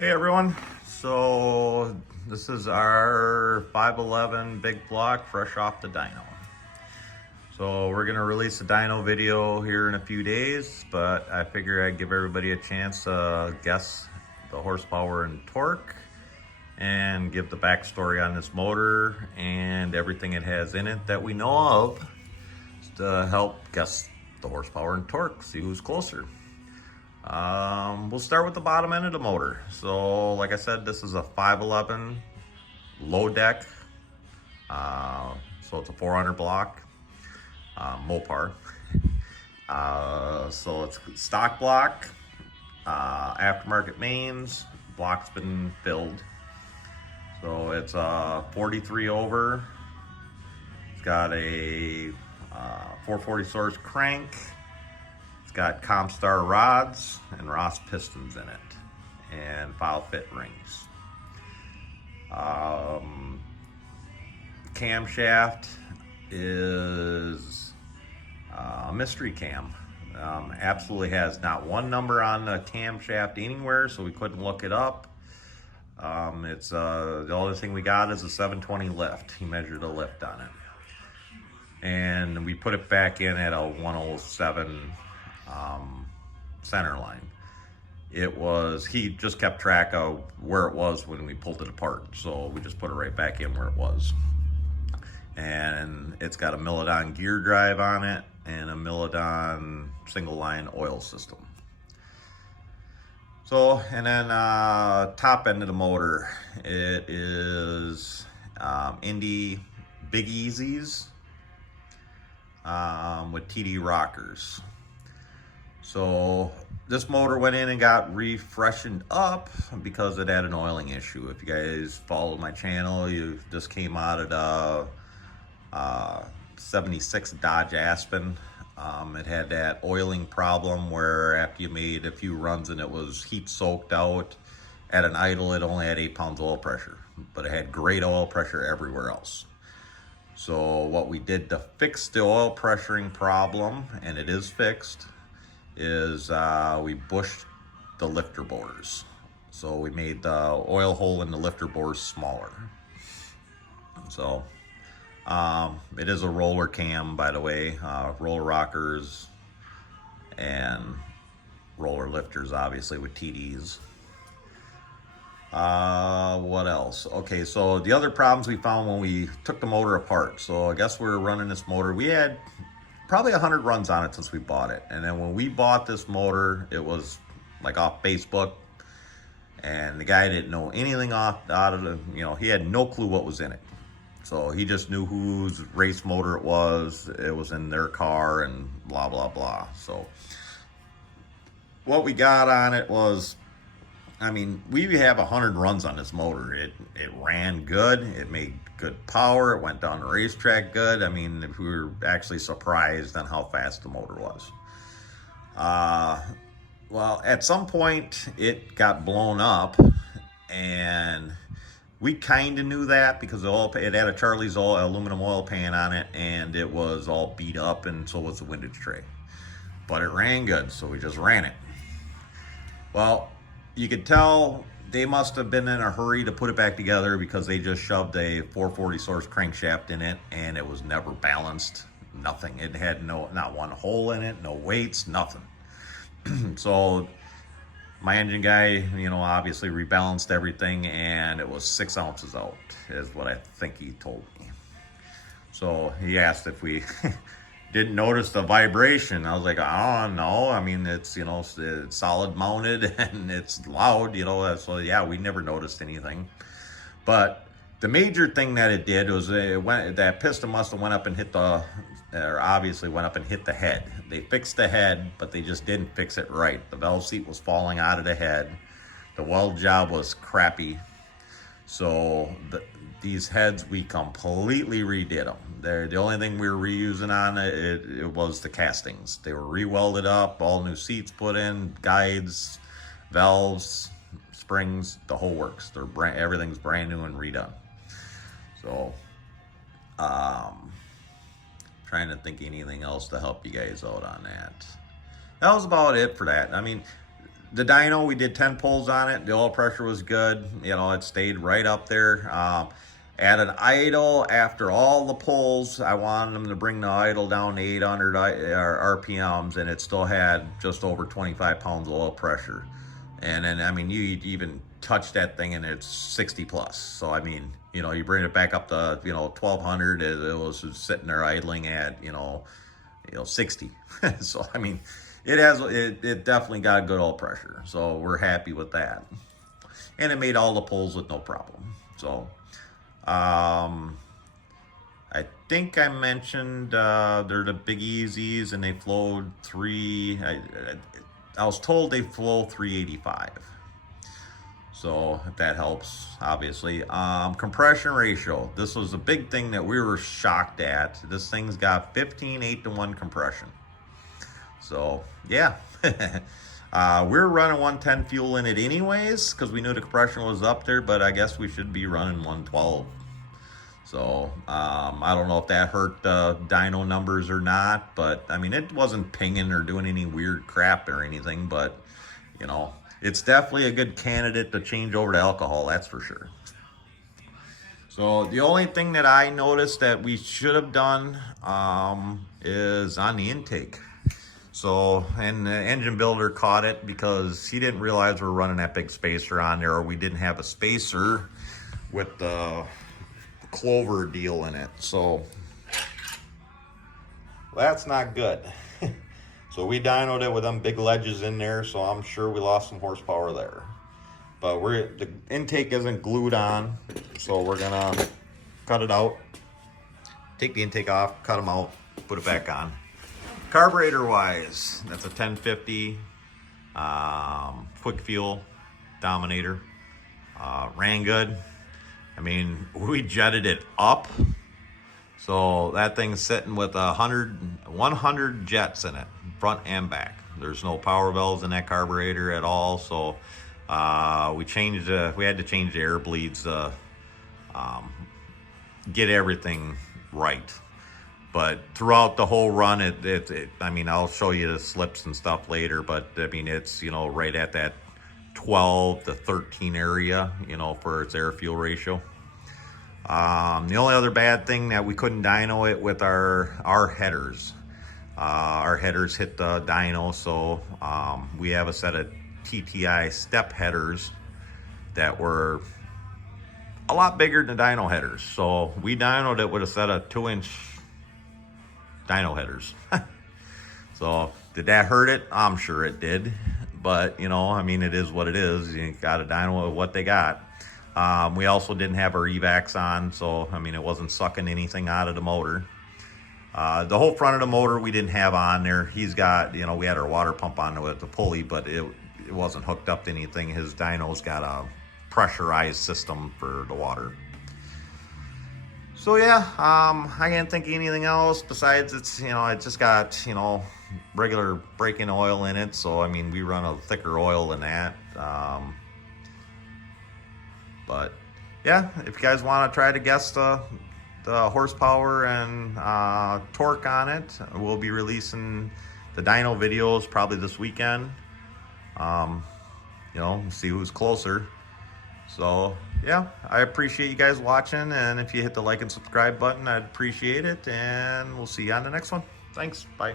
Hey everyone, so this is our 511 big block fresh off the dyno. So we're gonna release a dyno video here in a few days, but I figure I'd give everybody a chance to guess the horsepower and torque and give the backstory on this motor and everything it has in it that we know of to help guess the horsepower and torque, see who's closer. We'll start with the bottom end of the motor. So like I said, this is a 511 low deck. So it's a 400 block, Mopar. So it's stock block, aftermarket mains, block's been filled. So it's 43 over. It's got a 440 source crank. It's got Comstar rods and Ross pistons in it and file fit rings. Camshaft is a mystery cam. Absolutely has not one number on the camshaft anywhere, so we couldn't look it up. It's the only thing we got is a 720 lift. He measured a lift on it, and we put it back in at a 107 center line. He just kept track of where it was when we pulled it apart, so we just put it right back in where it was. And it's got a Milodon gear drive on it and a Milodon single line oil system. So, and then top end of the motor, it is Indy Big Easies with TD rockers. So this motor went in and got refreshened up because it had an oiling issue. If you guys followed my channel, you just came out of the 76 Dodge Aspen. It had that oiling problem where after you made a few runs and it was heat soaked out, at an idle it only had 8 pounds oil pressure, but it had great oil pressure everywhere else. So what we did to fix the oil pressuring problem, and it is fixed, is we bushed the lifter bores. So we made the oil hole in the lifter bores smaller. So it is a roller cam, by the way, roller rockers and roller lifters, obviously, with TDs. What else? Okay, so the other problems we found when we took the motor apart. So I guess we were running this motor. We had probably 100 runs on it since we bought it. And then when we bought this motor, it was like off Facebook. And the guy didn't know anything out of the, he had no clue what was in it. So he just knew whose race motor it was in their car and blah, blah, blah. So what we got on it was, we have 100 runs on this motor. It ran good. It made good power. It went down the racetrack good. We were actually surprised on how fast the motor was. Well, at some point it got blown up, and we kind of knew that because it had a Charlie's aluminum oil pan on it, and it was all beat up, and so was the windage tray. But it ran good, so we just ran it. Well, you could tell they must have been in a hurry to put it back together because they just shoved a 440 source crankshaft in it, and it was never balanced. Nothing. It had not one hole in it, no weights, nothing. So my engine guy, obviously rebalanced everything, and it was 6 ounces out, is what I think he told me. So he asked if we didn't notice the vibration. I was like, oh no, it's solid mounted and it's loud, so yeah, we never noticed anything. But the major thing that it did was that piston must have went up and hit the head. They fixed the head, but they just didn't fix it right. The valve seat was falling out of the head. The weld job was crappy. So these heads, we completely redid them. The only thing we were reusing on it was the castings. They were re-welded up, all new seats put in, guides, valves, springs, the whole works. Everything's brand new and redone. So, trying to think anything else to help you guys out on that. That was about it for that. The dyno, we did 10 pulls on it. The oil pressure was good. You know, it stayed right up there. At an idle, after all the pulls, I wanted them to bring the idle down to 800 RPMs, and it still had just over 25 pounds of oil pressure. And then, I mean, you even touch that thing and it's 60 plus. So, I mean, you know, you bring it back up to, 1200, it was sitting there idling at, 60. So, I mean, it definitely got good oil pressure. So we're happy with that. And it made all the pulls with no problem. So, I think I mentioned they're the Big Easies, and they flowed I was told they flow 385. So if that helps, obviously. Compression ratio. This was a big thing that we were shocked at. This thing's got 15 8-to-1 compression. So yeah. We're running 110 fuel in it anyways, because we knew the compression was up there, but I guess we should be running 112. So I don't know if that hurt the dyno numbers or not, but I mean, it wasn't pinging or doing any weird crap or anything, but it's definitely a good candidate to change over to alcohol, that's for sure. So the only thing that I noticed that we should have done is on the intake. So, and the engine builder caught it because he didn't realize we're running that big spacer on there, or we didn't have a spacer with the clover deal in it. So that's not good. So we dynoed it with them big ledges in there, so I'm sure we lost some horsepower there. But the intake isn't glued on, so we're gonna cut it out, take the intake off, cut them out, put it back on. Carburetor wise, that's a 1050 quick fuel Dominator. Ran good. I mean, we jetted it up, so that thing's sitting with 100 jets in it, front and back. There's no power valves in that carburetor at all, so we had to change the air bleeds to get everything right. But throughout the whole run, I mean, I'll show you the slips and stuff later, but I mean, it's, right at that 12 to 13 area, for its air fuel ratio. The only other bad thing that we couldn't dyno it with our headers. Our headers hit the dyno, so we have a set of TTI step headers that were a lot bigger than dyno headers. So we dynoed it with a set of 2-inch dyno headers. So did that hurt it? I'm sure it did, but I mean, it is what it is. You got to dyno with what they got. We also didn't have our evacs on, so I mean, it wasn't sucking anything out of the motor. The whole front of the motor we didn't have on there. He's got, we had our water pump on with the pulley, but it wasn't hooked up to anything. His dyno's got a pressurized system for the water. So yeah, I can't think of anything else besides it's, it just got, regular break-in oil in it. So, I mean, we run a thicker oil than that. But yeah, if you guys want to try to guess the horsepower and torque on it, we'll be releasing the dyno videos probably this weekend. See who's closer. So yeah, I appreciate you guys watching, and if you hit the like and subscribe button, I'd appreciate it, and we'll see you on the next one. Thanks, bye.